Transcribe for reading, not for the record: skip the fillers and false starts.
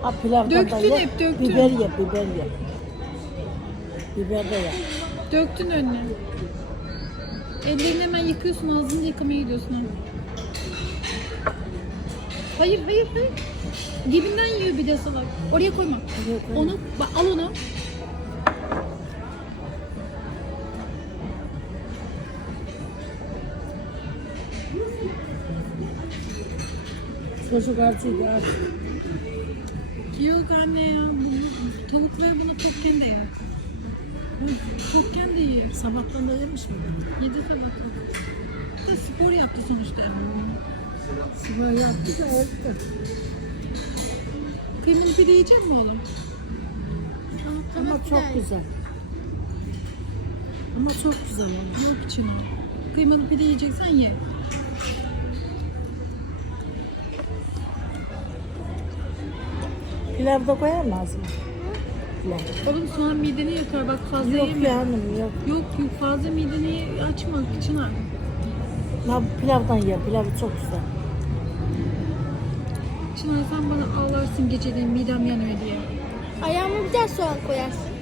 Ha pilavdan da Döktün ye. hep, döktün. Biber ye, biber ye. Biber de ye. Döktün önüne. Ellerini hemen yıkıyorsun, ağzını da yıkamaya gidiyorsun. Ha. Hayır, hayır, hayır. Dibinden yiyor bir de salak. Oraya koyma. Oraya koyma. Onu, bak, al onu. Çocuk acıydı aç. Yok anne ya. Tavuk ver buna tokken de yer. Tokken de yer. Sabahtan da yemiş mi? Yedi sabah. Da spor yaptı sonuçta ya. Sıvı yaptı da öldü. Kıymalı pide yiyecek mi oğlum? Ama çok güzel. Ama çok güzel olmuş. Ne yapacağım? Kıymalı pide yiyeceksen ye. Pilav da koyamaz mı? Pilav. Oğlum soğan mideni yakar bak fazla Yok yeme. ya hanım yok. Yok yok fazla mideni açma Çınar. Ya pilavdan ye. Pilavı çok güzel. Çınar sen bana ağlarsın geceleyin midem yanıyor diye. Ayağıma bir daha soğan koyarsın.